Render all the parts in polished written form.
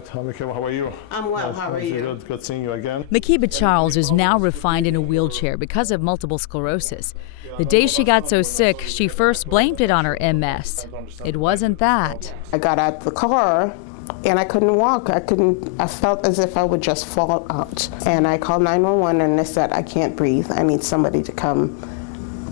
right, Makeba, how are you? I'm well, how are you? Good seeing you again. Makeba Charles is now refined in a wheelchair because of multiple sclerosis. The day she got so sick, she first blamed it on her MS. It wasn't that. I got out the car and I couldn't walk. I felt as if I would just fall out. And I called 911 and they said, I can't breathe. I need somebody to come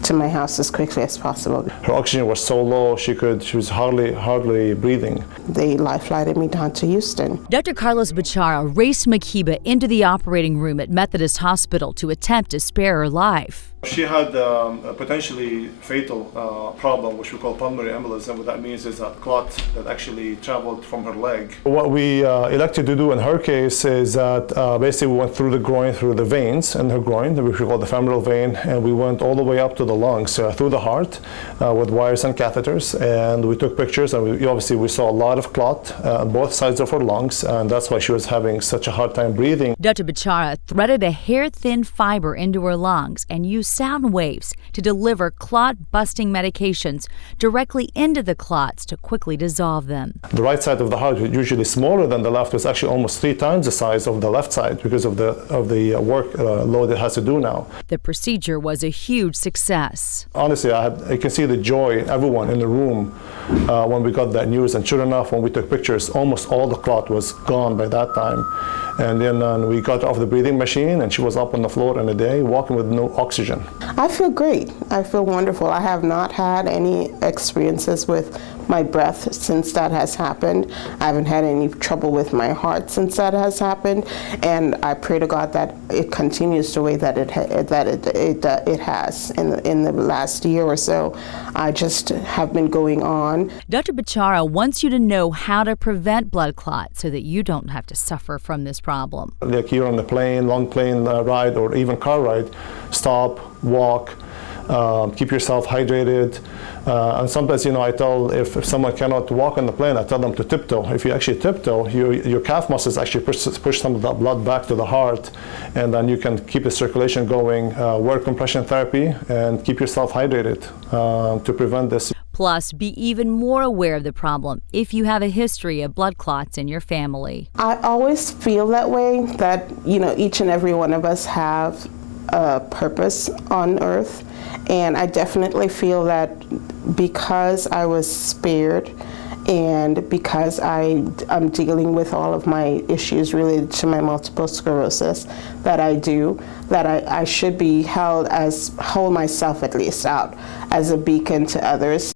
to my house as quickly as possible. Her oxygen was so low, she was hardly breathing. They life-flighted me down to Houston. Dr. Carlos Bechara raced Makeba into the operating room at Methodist Hospital to attempt to spare her life. She had a potentially fatal problem, which we call pulmonary embolism. What that means is a clot that actually traveled from her leg. What we elected to do in her case is that basically we went through the groin, through the veins in her groin, which we call the femoral vein, and we went all the way up to the lungs, through the heart, with wires and catheters. And we took pictures, and we saw a lot of clot on both sides of her lungs, and that's why she was having such a hard time breathing. Dr. Bechara threaded a hair-thin fiber into her lungs and used sound waves to deliver clot-busting medications directly into the clots to quickly dissolve them. The right side of the heart, usually smaller than the left, was actually almost 3 times the size of the left side because of the workload it has to do now. The procedure was a huge success. Honestly, I can see the joy, everyone in the room, when we got that news. And sure enough, when we took pictures, almost all the clot was gone by that time. And then we got off the breathing machine, and she was up on the floor in a day, walking with no oxygen. I feel great. I feel wonderful. I have not had any experiences with my breath since that has happened. I haven't had any trouble with my heart since that has happened, and I pray to God that it continues the way that it has in the last year or so. I just have been going on. Dr. Bechara wants you to know how to prevent blood clots so that you don't have to suffer from this problem. Like you're on the plane, long plane ride, or even car ride, stop, walk, keep yourself hydrated. And sometimes, I tell if someone cannot walk on the plane, I tell them to tiptoe. If you actually tiptoe, your calf muscles actually push some of that blood back to the heart, and then you can keep the circulation going, wear compression therapy, and keep yourself hydrated to prevent this. Plus, be even more aware of the problem if you have a history of blood clots in your family. I always feel that way, that, each and every one of us have a purpose on earth. And I definitely feel that because I was spared and because I'm dealing with all of my issues related to my multiple sclerosis that I should be hold myself at least out as a beacon to others.